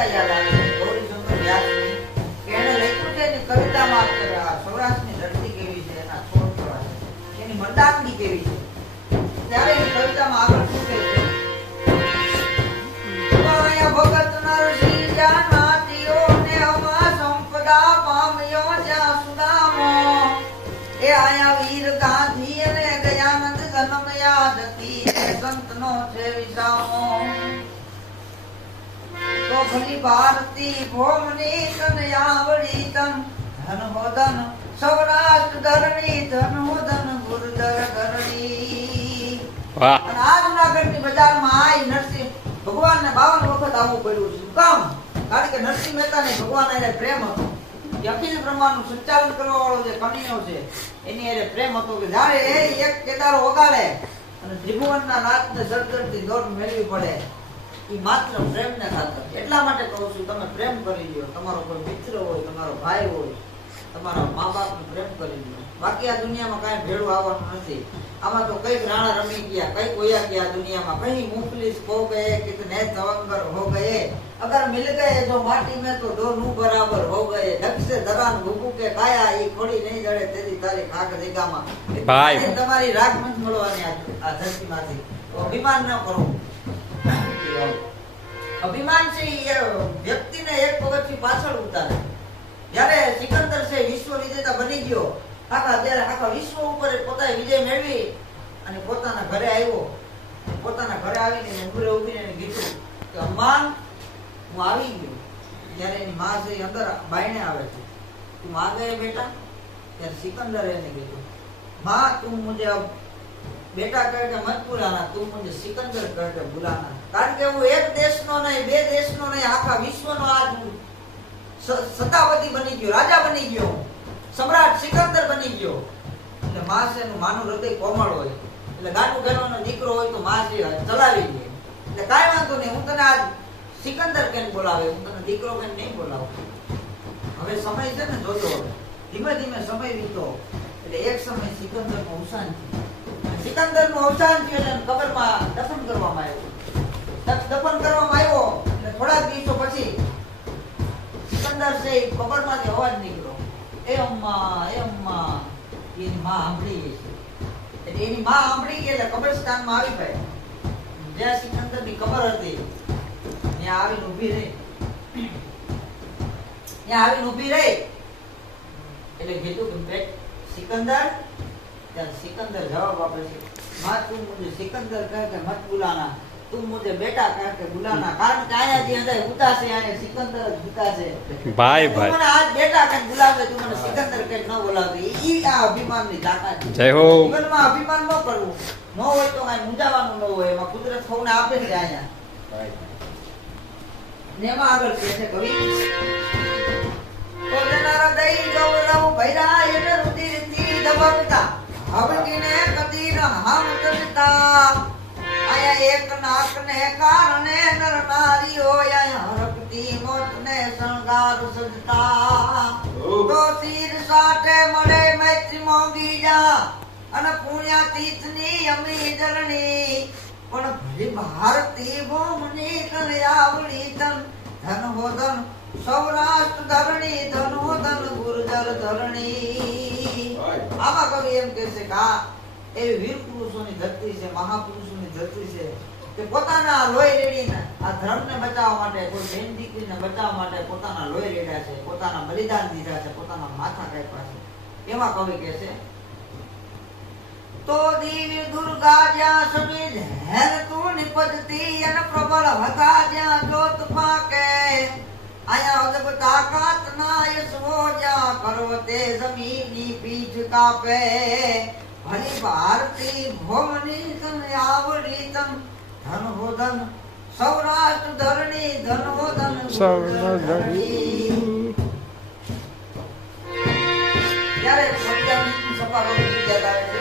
કવિતા યાદ આવે છે ગૌરીશંકર વ્યાસની. એને લખ્યું છે એની કવિતામાં સૌરાષ્ટ્રની ધરતી કેવી છે, એના છોડ કેવા છે, એની મંદાકડી કેવી છે. ત્યારે એની કવિતામાં આગળ શું કહે છે? માયા ભગત નરસિંહ જાનાતીઓ ને અમા સંપદા પામ્યો જ્યાં સુદામો. એ આયા વીર ગાંધી અને દયાનંદ જન્મ યાદ હતી સંતનો છે વિસામો. તો ભલી ભારતી ભોમની તન આવડી તન ધન હોદન સૌરાષ્ટ્ર ધરણી ધન હોદન ગુરધર ધરણી. વાહ. અને આ જુનાગઢની બજારમાં આઈ નરસિંહ ભગવાનને 52 વખત આવવું પડ્યું છે. કામ કારણ કે નરસિંહ મહેતાને ભગવાન એને પ્રેમ હતો. અખિલ બ્રહ્માંડનું સંચાલન કરવા વાળો જે કનૈયો છે એની એને પ્રેમ હતો કે જ્યારે એ એક કેદારો વગાડે અને ત્રિભુવનના નાથને સળસળતી દોડ મેળવી પડે એ માત્ર પ્રેમને ખાતર. એટલા માટે કહું છું તમે પ્રેમ કરી લ્યો. તમારો કોઈ મિત્ર હોય, તમારો ભાઈ હોય, તમારા મા બાપને પ્રેમ કરી લ્યો. બાકી આ દુનિયામાં કાંઈ ભેળું આવવાનું નથી. આમાં તો કઈક રાણા રમી ગયા, કઈક હોયા ગયા દુનિયામાં, કहीं मुफलिस खो गए, कितने तवंगर हो गए, अगर मिल गए जो माटी में तो दोनों बराबर हो गए, ढक से धरान भूकू के काया ये खोड़ी नहीं जड़े तेरी तारी खाक देगाમાં. ભાઈ તમારી રાગમંચ મળવાની આ ધરતીમાંથી. તો અભિમાન ન કરો. અભિમાન છે એ વ્યક્તિને એક પગથિયું પાછળ ઉતારે. જ્યારે સિકંદર છે વિશ્વ વિજેતા બની ગયો, આખા વિશ્વ ઉપર પોતાએ વિજય મેળવી અને પોતાના ઘરે આવ્યો. પોતાના ઘરે આવીને ઉભરે ઉભીને કીધું કે અમ્મા હું આવી ગયો. ત્યારે એની માં છે અંદર બાયણે આવે છે, તું આ ગયે બેટા? ત્યારે સિકંદરે એને કીધું माँ तुम मुझे अब बेटा करके मत बुलाना, तुम मुझे सिकंदर करके बुलाना. कारण કે હું એક દેશનો નહીં, બે દેશનો નહીં, આખા વિશ્વનો આજ સત્તાપતિ બની ગયો, રાજા બની ગયો, સમ્રાટ સિકંદર બની ગયો. એટલે માં છે એનું માનું હૃદય કોમળ હોય, એટલે ગાંડુ ઘરવાનો દીકરો હોય તો માં છે ચલાવી દે. એટલે કાંઈ વાંધો નહીં, હું તને આજ સિકંદર કેમ બોલાવે, હું તને દીકરો કેમ નહીં બોલાવું. હવે સમય છે ને જોજો, ધીમે ધીમે સમય વીતો. એટલે એક સમય સિકંદરનું અવસાન થયું. સિકંદરનું અવસાન થયું એટલે કબરમાં દફન કરવામાં આવ્યું. દફન કરવામાં આવ્યો એટલે થોડા દિવસો પછી સિકંદર છે કબરમાંથી અવાજ નીકળ્યો, એ અમ્મા એની માં સાંભળી ગઈ છે. એટલે એની માં સાંભળી ગઈ એટલે કબ્રસ્તાનમાં આવી ગયા. જ્યાં સિકંદરની કબર હતી ત્યાં આવીને ઊભી રહી. એટલે કીધું કે બેટ सिकंदर. ત્યારે सिकंदर जवाब આપે છે, माँ तुम मुझे सिकंदर कहके मत बुलाना, तुम मुझे बेटा कहके बुलाना. કારણ કે આયા જે અંદર ઉતા છે આને સિકંદર જ ઉતા છે. ભાઈ તું મને આજ બેટા કહે બોલાવે, તું મને સિકંદર કહે ન બોલાવે. ઈ આ અભિમાનની તાકાત છે. જય હો. જીવનમાં અભિમાન ન કરવું. ન હોય તો કાંઈ મૂંઝાવાનું ન હોય. એમાં કુદરત સૌને આપે છે આયા. ને એમાં આગળ કહે છે કવિ, કોલનારા દઈ ગૌરવ ભૈરા એને રુધિરથી દબકતા હબકીને કદીર હમ કરતા. આયા એક નાકને કારણે નર નારીઓ આયા હરકતી મોતને શણગાર સજતા. તો તીર સાટે મળે મૈત્રી મોંઘી જા અને પુણ્યા તીર્થની અમી જરણી. પણ ભલી ભારતી ભૂમની તન આવડી તન ધન હોદન સૌરાષ્ટ્ર ધરણી ધન હોદન ગુર્જર ધરણી. આમાં કવિ એમ કહે છે કે આ એવી વીર પુરુષોની ધરતી છે, મહાપુરુષોની ધરતી છે કે પોતાના લોહી રેડીને આ ધર્મને બચાવવા માટે, કોઈ બેન દીકરીને બચાવવા માટે પોતાના લોહી રેડ્યા છે, પોતાના બલિદાન દીધા છે, પોતાના માથા કાપ્યા છે. એમાં કવિ કહે છે, તો દેવી દુર્ગા જ્યાં સમીર હેર તું નિપજતી અને પ્રબળ હતા જ્યાં જોત પાકે. આયા અદબ તાકાત ના યસવો જ્યાં કરો તે જમીની પીઠ કાપે. ભલી ભારતી ભોમની તન આવડી તન ધન હોદન સૌરાષ્ટ્ર ધરણી ધન હોદન ધરણી. ત્યારે સત્યાવીસમી સભા વગેરે યાદ આવે છે.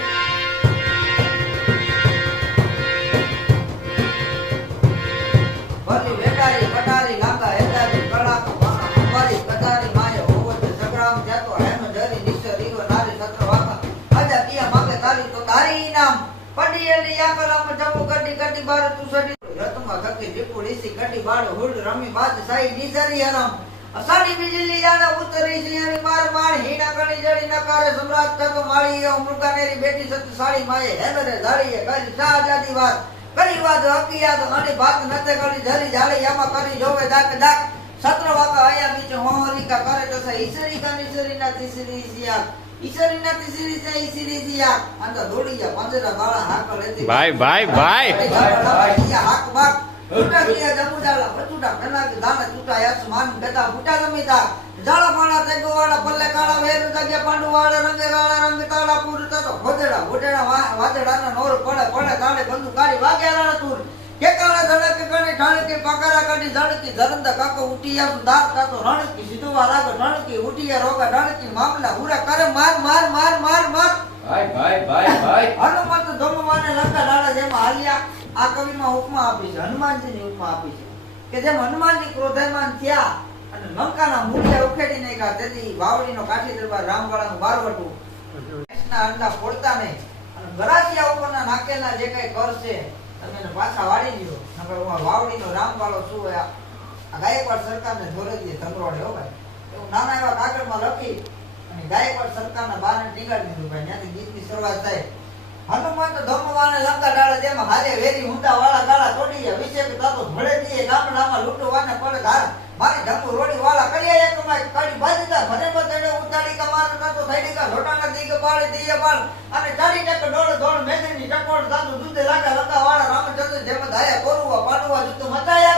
ભલી વેટારી કટારી લાંગા હેતારી કળા કપાના અંબારી કટારી માય હોવત સંગ્રામ જાતો હેમ ધરી નિશ્ચય રીવ નારી સત્ર વાકા આજા પિયા માગે તારી તો તારી નામ પડીએલી યા કલમ જબુ કડી કડી બાર તું સડી. વ્રતમાં થકી દીપુ ડીસી કટી બાળો હુડ રમી બાદ સાઈ નિસરી હરમ અસાડી બીજલી યાના ઉતરી સિયાની માર માર હીના કણી જડી નકારે સમ્રાટ થતો માળી મૃગાનેરી બેટી સત સાડી માએ હેમરે ધાડીએ કરી શાહજાદી વાત કરી વાત હકીયાત અને ભાત નતે કરી ધરી જાળી આમાં કરી જોવે દાક દાક સત્ર વાકા આયા બીચ હોહરિકા કરે તસે ઈસરી કા નિસરી ના તીસરી સિયા ઈસરી ના તીસરી સે ઈસરી સિયા અંત દોડીયા પાંજરા બાળા હાક લેતી ભાઈ હાક બાક ઉટા કિયા જમુજાલા પચુડા કના કે દાના ચૂટા આસમાન ગતા ફૂટા જમીતા જાળા પાણા તે ગોવાડા પલ્લે કાળા વેર જગ્યા પાંડુવાડા રંગે ગાળા રંગ તાળા પૂરતા તો ભોજડા ભોજડા વાજડાના નોર પડે પડે તાળે બંદુ કાળી વાગ્યા તુર કે કાળા ધડકે ગણે ઢાળકે પગારા કાઢી ધડકી ધરંદા કાકો ઉઠિયા દાર કાતો રણકી સીધુવા રાગ રણકી ઉઠિયા રોગા ઢાળકી મામલા હુરા કરે માર માર માર માર માર ભાઈ હનુમંત ધમવાને લંકા ડાળા જેમાં હાલ્યા આ કવિમાં ઉપમા આપી છે હનુમાનજીની ઉપમા આપી છે કે જેમ હનુમાનજી ક્રોધમાન થયા અને લંકાના મૂળિયા ઉખેડી નાખ્યા તેથી વાવડીનો કાઠી દરબાર રામવાળાનું બારવટું કૃષ્ણના અંડા ફોડતા નહીં અને ગરાસિયા ઉપરના નાખેલા જે કઈ કર છે તમે એને પાછા વાળી લ્યો નકર હું વાવડીનો રામવાળો છું આ ગાયકવાડ સરકારને ધોરજીએ ધમરોડે હો ભાઈ એવું નાના એવા કાગળમાં લખી અને ગાયકવાડ સરકારના બારને ટીંગાડી દીધું ભાઈ ત્યાંથી ગીતની શરૂઆત થાય હનુમંત ધમવાને લંકા ડાળા જેમાં હારે વેરી હુંડા વાળા ગાળા તોડી ગયા વિશે કે તાતો ભળે દીએ ગામડામાં લૂંટવાને પડે ધાર મારી ધમુ રોડી વાળા કર્યા એક માં કાડી બાજીતા ભરે બતડે ઉતાડી કમાર તાતો થઈડી કા લોટાના દીગે પાળી દીએ પાળ અને ચાડી ટક ડોળ ડોળ મેદની ટકોડ તાતો દૂધે લાગા લંકા વાળા રામચંદ્ર જેમ ધાયા કોરુવા પાડવા જુતો મચાયા